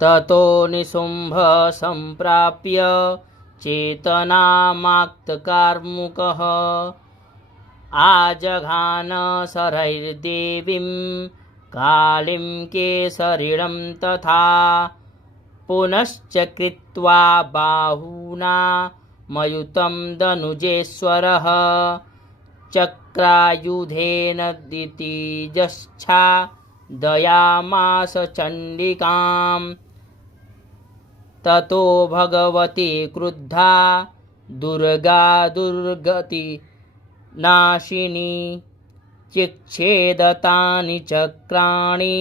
ततो निशुम्भः सम्प्राप्य चेतनामाक्तकार्मुकः आजघान शरैर्देवीं कालीं केसरिणं तथा पुनश्च कृत्वा बाहुना मयुतं दनुजेश्वरः चक्रायुधेन दितिजच्छा दयामास चण्डिकां ततो भगवती क्रुद्धा दुर्गा दुर्गति नाशिनी चिच्छेदतानि चक्राणि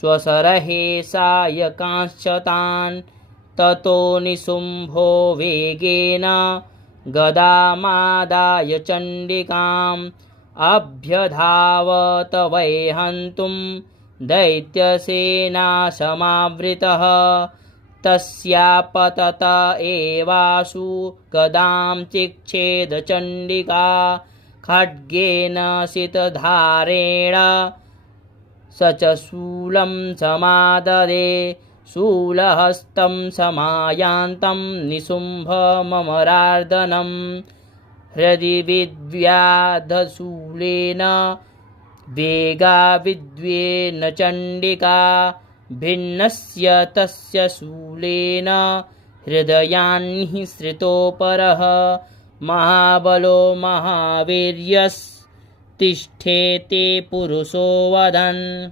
स्वसरहे सायकांश्च तान् ततो निशुम्भो वेगेन गदामादाय चण्डिकाम् अभ्यधावत वै हन्तुं दैत्यसेनासमावृतः तस्यापतत एवासु गदां चिक्षेद चण्डिका खड्गेन सितधारेण स च शूलं समाददे शूलहस्तं समायान्तं निशुम्भममरार्दनं हृदि विद्व्याधशूलेन वेगाविद्वेन चण्डिका भिन्नस्य तस्य शूलेन हृदयान्निःसृतोपरः महाबलो महावीर्यस्तिष्ठेते पुरुषो वदन्।